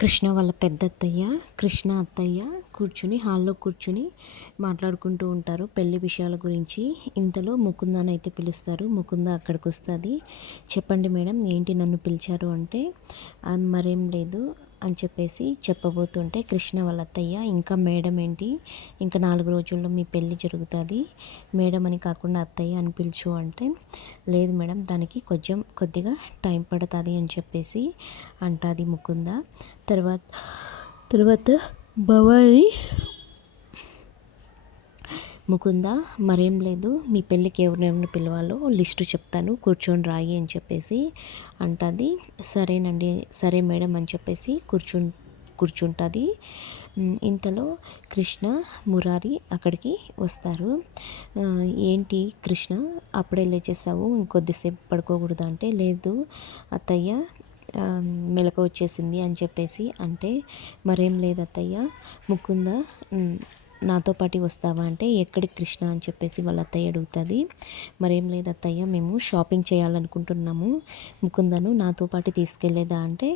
కృష్ణ వాళ్ళ పెద్ద అత్తయ్య, కృష్ణ అత్తయ్య హాల్లో కూర్చుని మాట్లాడుకుంటూ ఉంటారు పెళ్లి విషయాల గురించి. ఇంతలో ముకుందాని అయితే పిలుస్తారు. ముకుంద అక్కడికి వస్తుంది. చెప్పండి మేడం, ఏంటి నన్ను పిలిచారు అంటే, మరేం లేదు అని చెప్పేసి చెప్పబోతుంటే, కృష్ణ వాళ్ళ అత్తయ్య, ఇంకా మేడం ఏంటి, ఇంకా 4 రోజుల్లో మీ పెళ్ళి జరుగుతుంది, మేడం అని కాకుండా అత్తయ్య అని పిలుచు అంటే, లేదు మేడం దానికి కొద్దిగా టైం పడుతుంది అని చెప్పేసి అంటుంది ముకుంద. తర్వాత తర్వాత భవాని, ముకుంద మరేం లేదు, మీ పెళ్ళికి ఎవరినెవరిని పిలవాలో లిస్టు చెప్తాను, కూర్చొని రాయి అని చెప్పేసి అంటుంది. సరేనండి, సరే మేడం అని చెప్పేసి కూర్చుంటుంది. ఇంతలో కృష్ణ, మురారి అక్కడికి వస్తారు. ఏంటి కృష్ణ అప్పుడే లేచేసావు, ఇంకొద్దిసేపు పడుకోకూడదు అంటే, లేదు అత్తయ్య మెలకు వచ్చేసింది అని చెప్పేసి అంటే, మరేం లేదు అత్తయ్య, ముకుంద నాతో పాటు వస్తావా అంటే, ఎక్కడికి కృష్ణ అని చెప్పేసి వాళ్ళ అత్తయ్య అడుగుతుంది. మరేం లేదు అత్తయ్య, మేము షాపింగ్ చేయాలనుకుంటున్నాము, ముకుందను నాతో పాటు తీసుకెళ్ళేదా అంటే,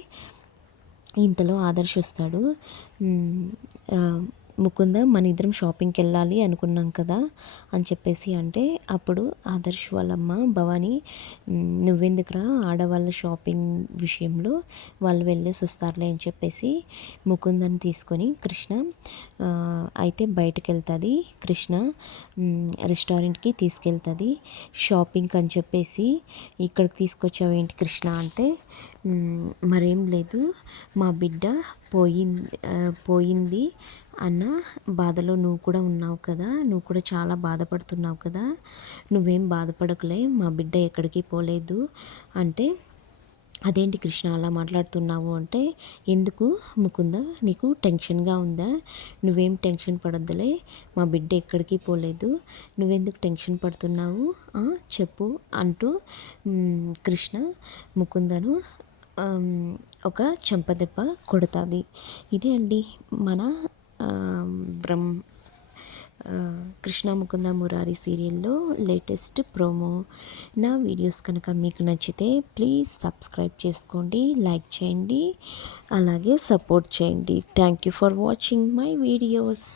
ఇంతలో ఆదర్శ్ వస్తాడు. ముకుంద మన ఇద్దరం షాపింగ్కి వెళ్ళాలి అనుకున్నాం కదా అని చెప్పేసి అంటే, అప్పుడు ఆదర్శ్ వాళ్ళమ్మ భవానీ, నువ్వెందుకురా ఆడవాళ్ళ షాపింగ్ విషయంలో, వాళ్ళు వెళ్ళేసి వస్తారులే అని చెప్పేసి ముకుందని తీసుకొని కృష్ణ అయితే బయటకు వెళ్తుంది. కృష్ణ రెస్టారెంట్కి తీసుకెళ్తుంది షాపింగ్ అని చెప్పేసి. ఇక్కడికి తీసుకొచ్చావు ఏంటి కృష్ణ అంటే, మరేం లేదు, మా బిడ్డ పోయింది అన్న బాధలో నువ్వు కూడా ఉన్నావు కదా, నువ్వు కూడా చాలా బాధపడుతున్నావు కదా, నువ్వేం బాధపడకులే, మా బిడ్డ ఎక్కడికి పోలేదు అంటే, అదేంటి కృష్ణ అలా మాట్లాడుతున్నావు అంటే, ఎందుకు ముకుంద నీకు టెన్షన్గా ఉందా, నువ్వేం టెన్షన్ పడొద్దులే, మా బిడ్డ ఎక్కడికి పోలేదు, నువ్వెందుకు టెన్షన్ పడుతున్నావు చెప్పు అంటూ కృష్ణ ముకుందను ఒక చెంపదెబ్బ కొడుతుంది. ఇదే అండి మన బ్రహ్మ కృష్ణ ముకుంద మురారి సీరియల్లో లేటెస్ట్ ప్రోమో. నా వీడియోస్ కనుక మీకు నచ్చితే ప్లీజ్ సబ్స్క్రైబ్ చేసుకోండి, లైక్ చేయండి, అలాగే సపోర్ట్ చేయండి. Thank you for watching my videos.